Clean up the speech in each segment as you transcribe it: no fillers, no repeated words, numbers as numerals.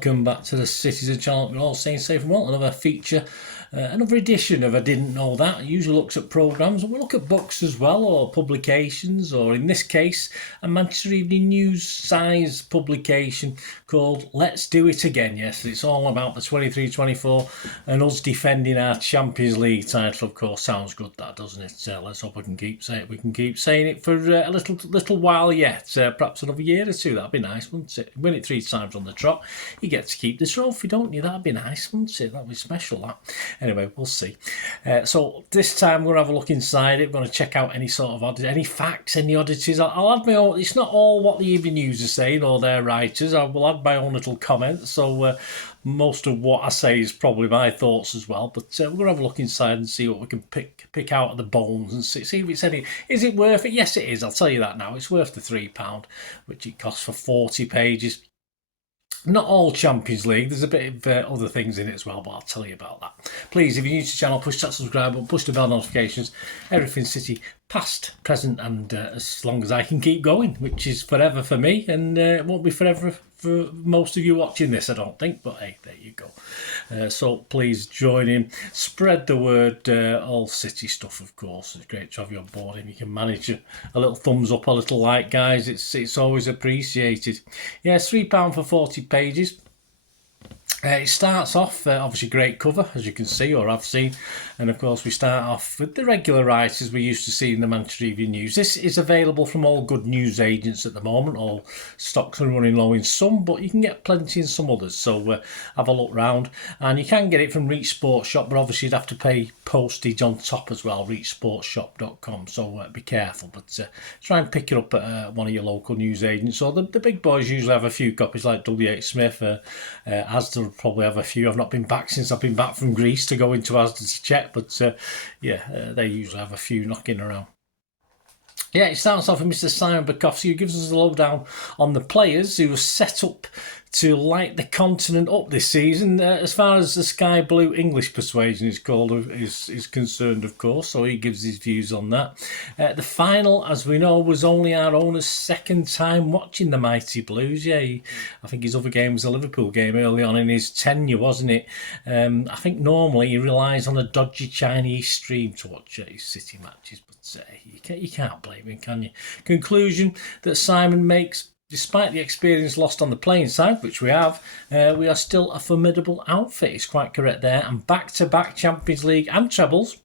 welcome back to the Citytilidie channel. We're all staying safe and well. Another feature, another edition of I Didn't Know That. It usually looks at programmes, but we look at books as well, or publications, or in this case, a Manchester Evening News size publication called Let's Do It Again. Yes, it's all about the 23-24 and us defending our Champions League title. Of course, sounds good, that, doesn't it? Let's hope we can keep saying it. We can keep saying it for a little while yet. Perhaps another year or two. That'd be nice, wouldn't it? Win it 3 times on the trot, you get to keep the trophy, don't you? That'd be nice, wouldn't it? That'd be special, that. Anyway, we'll see. So this time we'll have a look inside it. We're going to check out any sort of any facts, any oddities. I'll add my own. It's not all what the Evening News is saying or their writers. I will add my own little comments. So most of what I say is probably my thoughts as well. But we're going to have a look inside and see what we can pick out of the bones and see if it's any. Is it worth it? Yes, it is. I'll tell you that now. It's worth the £3, which it costs for 40 pages. Not all Champions League, there's a bit of other things in it as well, but I'll tell you about that. Please, if you're new to the channel, push that subscribe button, push the bell notifications, everything City, past, present, and as long as I can keep going, which is forever for me, and it won't be forever for most of you watching this, I don't think, but hey, there you go. So please join in, spread the word, all City stuff, of course. It's great to have you on board. If you can manage a little thumbs up, a little like, guys, it's always appreciated. Yeah, it's £3 for 40 pages. It starts off, obviously great cover, as you can see, or I've seen, and of course we start off with the regular writers we used to see in the Manchester Evening News. This is available from all good news agents at the moment. All stocks are running low in some, but you can get plenty in some others, so have a look round. And you can get it from Reach Sports Shop, but obviously you'd have to pay postage on top as well, reachsportshop.com, so be careful. But try and pick it up at one of your local news agents, or the big boys usually have a few copies, like W.H. Smith, Asda probably have a few. I've not been back since I've been back from Greece to go into Asda to check, but they usually have a few knocking around. Yeah, it starts off with Mr. Simon Bukowski, who gives us a lowdown on the players who were set up to light the continent up this season, as far as the sky blue English persuasion is concerned, of course. So he gives his views on that. The final, as we know, was only our owner's second time watching the Mighty Blues. Yeah, I think his other game was a Liverpool game early on in his tenure, wasn't it? I think normally he relies on a dodgy Chinese stream to watch his City matches, but you can't blame him, can you? Conclusion that Simon makes: despite the experience lost on the playing side, which we have, we are still a formidable outfit. He's quite correct there. And back-to-back Champions League and trebles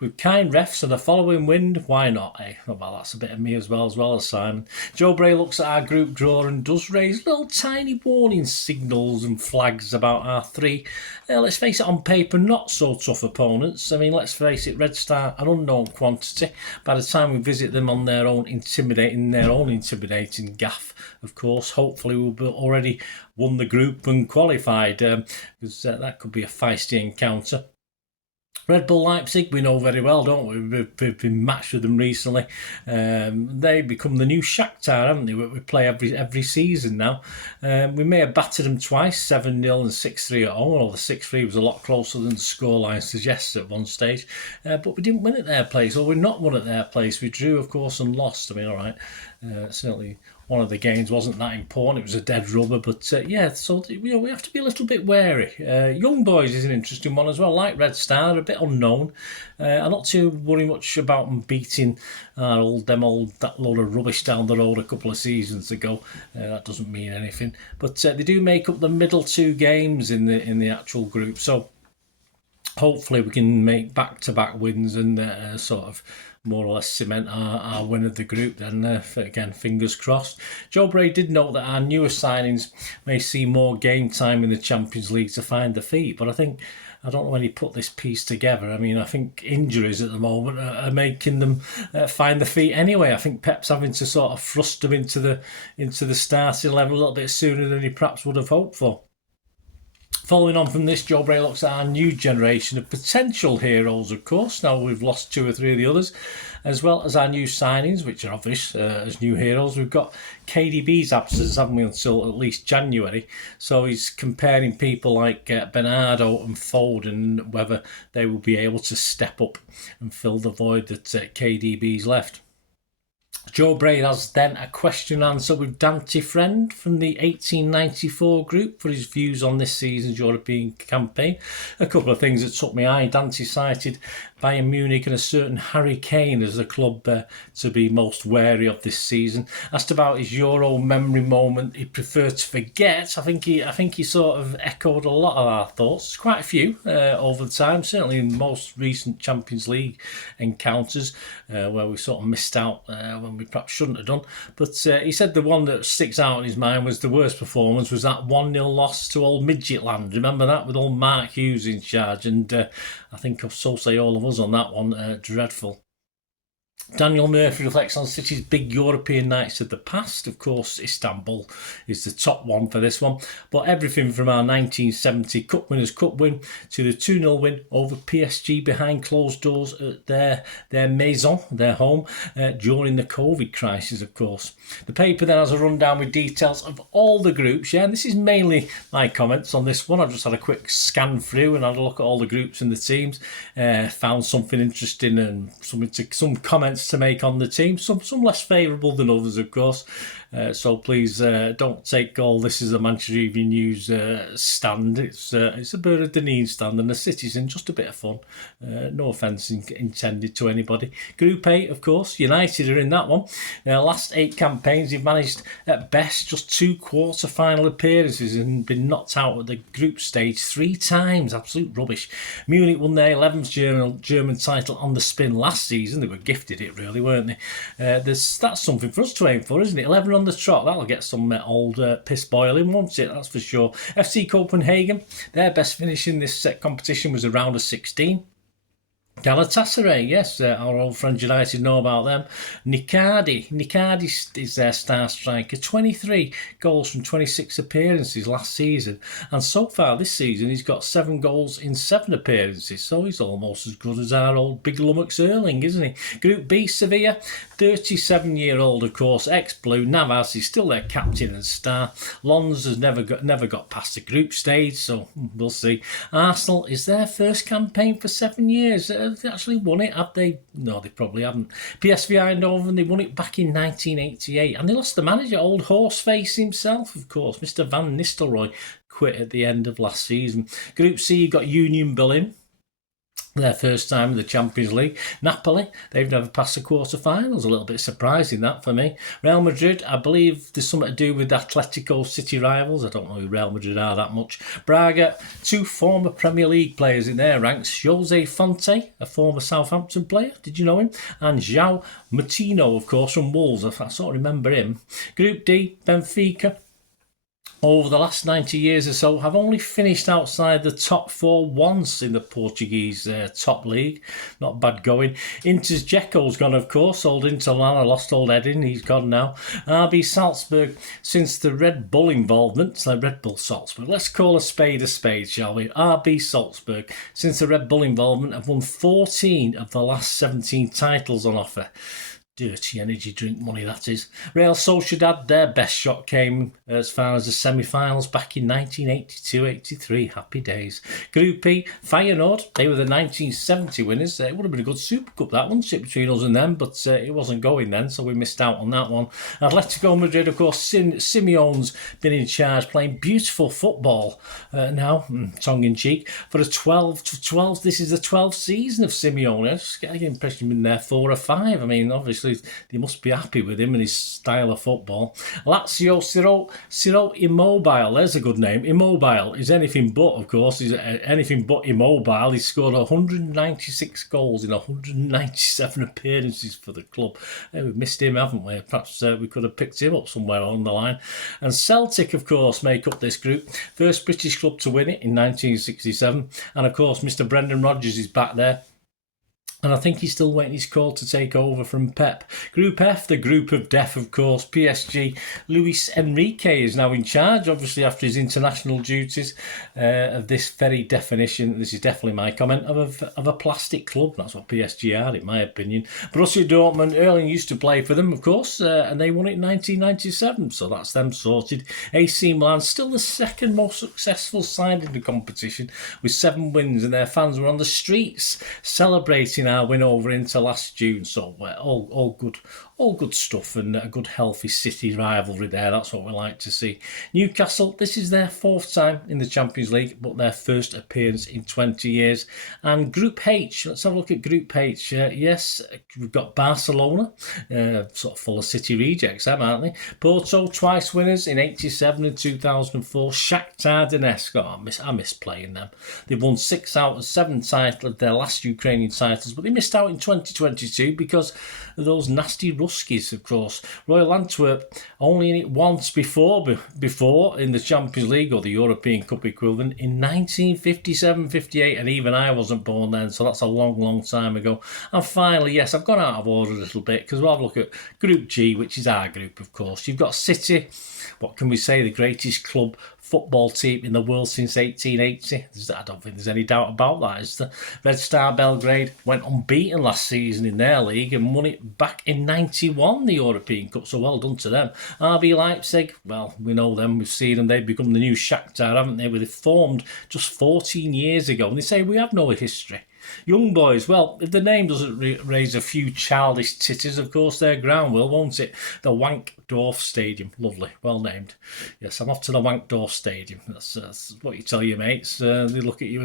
with kind refs and a following wind. Why not, eh? Well, that's a bit of me as well as Simon. Joe Bray looks at our group draw and does raise little tiny warning signals and flags about our 3, let's face it, on paper, not so tough opponents. I mean, let's face it, Red Star, an unknown quantity. By the time we visit them on their own intimidating gaff, of course, hopefully we'll be already won the group and qualified, because that could be a feisty encounter. Red Bull Leipzig, we know very well, don't we? We've been matched with them recently. They become the new Shakhtar, haven't they? We play every season now. We may have battered them twice, 7-0 and 6-3 at home, although the 6-3 was a lot closer than the scoreline suggests at one stage. But we didn't win at their place, or we're not won at their place. We drew, of course, and lost. I mean, all right, certainly one of the games wasn't that important. It was a dead rubber, but yeah, so we have to be a little bit wary. Young Boys is an interesting one as well, like Red Star, a bit unknown. I'm not too worried much about them beating that load of rubbish down the road a couple of seasons ago. That doesn't mean anything, but they do make up the middle 2 games in the actual group. So hopefully we can make back-to-back wins and sort of more or less cement our win of the group. Then again, fingers crossed. Joe Bray did note that our newer signings may see more game time in the Champions League to find their feet, but I don't know when he put this piece together. I mean, I think injuries at the moment are making them find the feet anyway. I think Pep's having to sort of thrust them into the starting level a little bit sooner than he perhaps would have hoped for. Following on from this, Joe Bray looks at our new generation of potential heroes, of course. Now we've lost 2 or 3 of the others, as well as our new signings, which are obvious as new heroes. We've got KDB's absence, haven't we, until at least January. So he's comparing people like Bernardo and Foden, whether they will be able to step up and fill the void that KDB's left. Joe Braid has then a question and answer with Dante Friend from the 1894 group for his views on this season's European campaign. A couple of things that took my eye. Dante cited Bayern Munich and a certain Harry Kane as the club to be most wary of this season. Asked about his Euro memory moment he preferred to forget. I think he sort of echoed a lot of our thoughts. Quite a few over the time, certainly in most recent Champions League encounters where we sort of missed out when we perhaps shouldn't have done. But he said the one that sticks out in his mind was the worst performance was that 1-0 loss to old Midgetland. Remember that, with old Marc Hughes in charge? And I think so say all of us on that one. Dreadful. Daniel Murphy reflects on City's big European nights of the past. Of course, Istanbul is the top one for this one. But everything from our 1970 Cup Winners' Cup win to the 2-0 win over PSG behind closed doors at their maison, their home, during the COVID crisis, of course. The paper then has a rundown with details of all the groups, and this is mainly my comments on this one. I've just had a quick scan through and had a look at all the groups and the teams. Found something interesting and some comments to make on the team, some less favourable than others, of course. So please don't take all this as a Manchester Evening News stand. It's a Bird of Dunedin stand and a Citizen, just a bit of fun. No offence intended to anybody. Group 8, of course, United are in that one. Last 8 campaigns, they've managed at best just 2 quarter-final appearances and been knocked out at the group stage 3 times. Absolute rubbish. Munich won their 11th German title on the spin last season. They were gifted it, really, weren't they? That's something for us to aim for, isn't it? 11 on the trot, that'll get some old piss boiling, won't it? That's for sure. FC Copenhagen, their best finish in this competition was a round of 16. Galatasaray, yes, our old friends United know about them. Nicardi is their star striker. 23 goals from 26 appearances last season, and so far this season he's got 7 goals in 7 appearances, so he's almost as good as our old big lummox Erling, isn't he? Group B, Sevilla, 37-year-old, of course, ex-Blue. Navas is still their captain and star. Lons has never got past the group stage, so we'll see. Arsenal is their first campaign for 7 years. Have they actually won it? Have they? No, they probably haven't. PSV Eindhoven, they won it back in 1988, and they lost the manager, old Horseface himself, of course. Mr. Van Nistelrooy quit at the end of last season. Group C, you got Union Berlin, their first time in the Champions League. Napoli, they've never passed the quarter-finals. A little bit surprising, that, for me. Real Madrid, I believe there's something to do with Atletico City rivals. I don't know who Real Madrid are that much. Braga, 2 former Premier League players in their ranks. Jose Fonte, a former Southampton player. Did you know him? And João Moutinho, of course, from Wolves. I sort of remember him. Group D, Benfica, over the last 90 years or so, have only finished outside the top 4 once in the Portuguese top league. Not bad going. Inter's Dzeko's gone, of course. Old Inter Milan, lost old Edin, he's gone now. RB Salzburg, since the Red Bull involvement, Red Bull Salzburg, let's call a spade, shall we? RB Salzburg, since the Red Bull involvement, have won 14 of the last 17 titles on offer. Dirty energy drink money, that is. Real Sociedad, their best shot came as far as the semi-finals back in 1982-83. Happy days. Group E, Feyenoord, they were the 1970 winners. It would have been a good Super Cup, that one, between us and them, but it wasn't going then, so we missed out on that one. Atletico Madrid, of course, Simeone's been in charge, playing beautiful football now, tongue-in-cheek, for a 12. This is the 12th season of Simeone. I just get the impression he's been there 4 or 5. I mean, obviously, they must be happy with him and his style of football. Lazio, Ciro Immobile, there's a good name. Immobile is anything but, of course. He's anything but immobile. He's scored 196 goals in 197 appearances for the club. We've missed him, haven't we? Perhaps we could have picked him up somewhere along the line. And Celtic, of course, make up this group. First British club to win it in 1967. And, of course, Mr. Brendan Rodgers is back there. And I think he's still waiting his call to take over from Pep. Group F, the group of death, of course. PSG, Luis Enrique is now in charge, obviously after his international duties of this very definition. This is definitely my comment of a plastic club. That's what PSG are, in my opinion. Borussia Dortmund, Erling used to play for them, of course, and they won it in 1997, so that's them sorted. AC Milan, still the second most successful side in the competition, with 7 wins, and their fans were on the streets celebrating our win over Inter last June. So all all good stuff, and a good healthy City rivalry there. That's what we like to see. Newcastle, this is their 4th time in the Champions League, but their first appearance in 20 years. And Group H, let's have a look at Group H. Yes, we've got Barcelona, sort of full of City rejects, aren't they? Porto, twice winners in 87 and 2004. Shakhtar Donetsk, I miss playing them. They've won 6 out of 7 titles, their last Ukrainian titles, but they missed out in 2022 because of those nasty Ruskies, of course. Royal Antwerp only in it once before in the Champions League, or the European Cup equivalent, in 1957-58, and even I wasn't born then, so that's a long time ago. And finally, yes, I've gone out of order a little bit because we'll have a look at Group G, which is our group, of course. You've got City, what can we say, the greatest club football team in the world since 1880. I don't think there's any doubt about that. It's the Red Star Belgrade went unbeaten last season in their league and won it back in 91, the European Cup, so well done to them. RB Leipzig, well, we know them, we've seen them, they've become the new Shakhtar, haven't they? They formed just 14 years ago, and they say we have no history. Young Boys, well, if the name doesn't raise a few childish titters, of course their ground will, won't it? The Wankdorf Stadium, lovely, well named. Yes, I'm off to the Wankdorf Stadium. That's what you tell your mates. They look at you a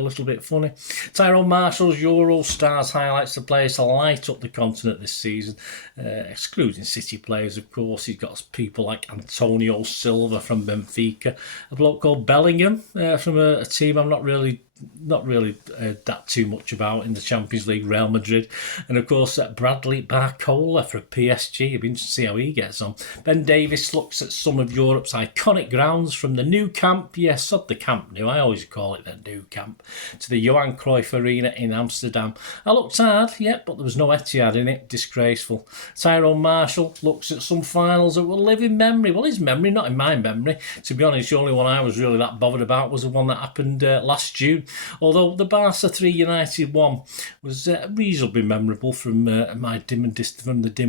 little bit funny. Tyrone Marshall's Euro Stars highlights the players to light up the continent this season, excluding City players, of course. He's got people like Antonio Silva from Benfica, a bloke called Bellingham from a team I'm not really that too much about in the Champions League, Real Madrid, and of course Bradley Barcola for PSG. It'll be interesting to see how he gets on. Ben Davies looks at some of Europe's iconic grounds, from the new camp, yes, not the Camp Nou, I always call it the new camp, to the Johan Cruyff Arena in Amsterdam. I looked hard, yeah, but there was no Etihad in it, disgraceful. Tyrone Marshall looks at some finals that will live in memory. Well, his memory, not in my memory. To be honest, the only one I was really that bothered about was the one that happened last June. Although the Barca 3 United 1 was reasonably memorable from the dim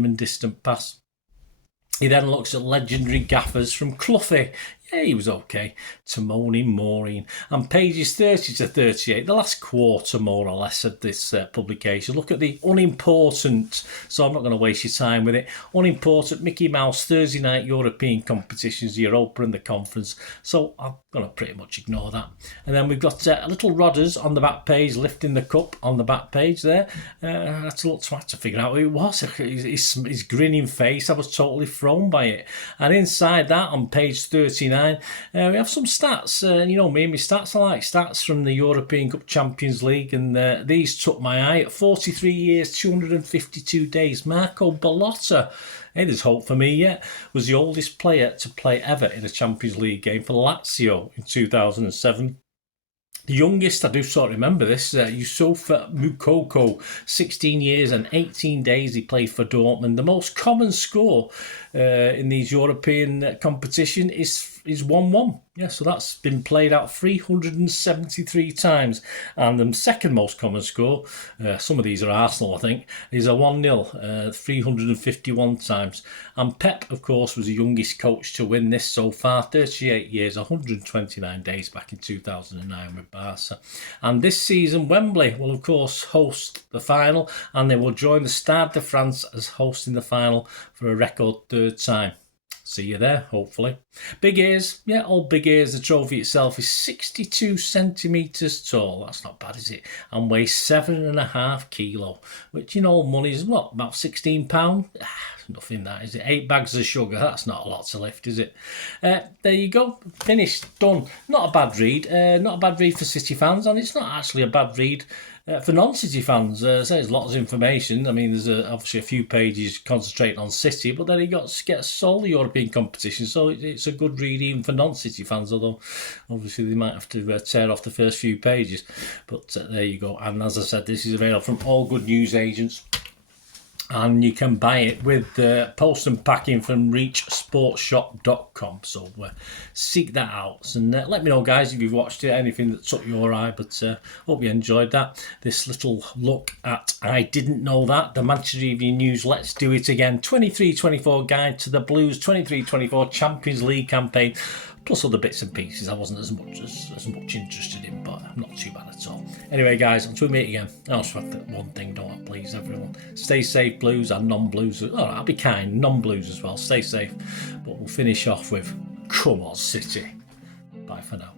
and distant past. He then looks at legendary gaffers from Cloughie. Yeah, he was okay. Timoni Maureen. And pages 30 to 38, the last quarter more or less of this publication. Look at the unimportant, so I'm not going to waste your time with it, unimportant Mickey Mouse Thursday night European competitions, the Europa and the Conference. So I'm going to pretty much ignore that. And then we've got little Rodders on the back page, lifting the cup on the back page there. I had to figure out who it was. His grinning face, I was totally thrown by it. And inside that, on page 39, we have some stats. You know me and my stats. I like stats from the European Cup Champions League, and these took my eye. At 43 years, 252 days, Marco Ballotta, hey, there's hope for me yet, was the oldest player to play ever in a Champions League game for Lazio in 2007. The youngest, I do sort of remember this, Yusufa Mukoko, 16 years and 18 days he played for Dortmund. The most common score in these European competition is 1-1. Yeah, so that's been played out 373 times. And the second most common score, some of these are Arsenal, I think, is a 1-0, 351 times. And Pep, of course, was the youngest coach to win this so far, 38 years, 129 days back in 2009 with Barca. And this season, Wembley will, of course, host the final, and they will join the Stade de France as hosting the final for a record 3rd time. See you there, hopefully. Big ears, yeah, all big ears. The trophy itself is 62 centimetres tall. That's not bad, is it? And weighs 7.5 kilo, which, you know, money is what, about £16? Nothing that, is it? 8 bags of sugar, that's not a lot to lift, is it? There you go, finished, done. Not a bad read, not a bad read for City fans, and it's not actually a bad read for non-City fans. So there's lots of information. I mean, there's obviously a few pages concentrating on City, but then he gets all the European competition, so it's a good read even for non-City fans, although obviously they might have to tear off the first few pages. But there you go. And as I said, this is available from all good news agents, and you can buy it with post and packing from reachsportshop.com. So seek that out, and let me know, guys, if you've watched it, anything that took your eye. But hope you enjoyed that. This little look at I Didn't Know That, the Manchester Evening News Let's Do It Again 23-24 guide to the Blues 23-24 Champions League campaign, plus other bits and pieces I wasn't as much interested in, but not too bad at all. Anyway, guys, until we meet again, I'll just have one thing, don't I, please, everyone. Stay safe, Blues and non-Blues. Oh, I'll be kind, non-Blues as well. Stay safe. But we'll finish off with, come on, City. Bye for now.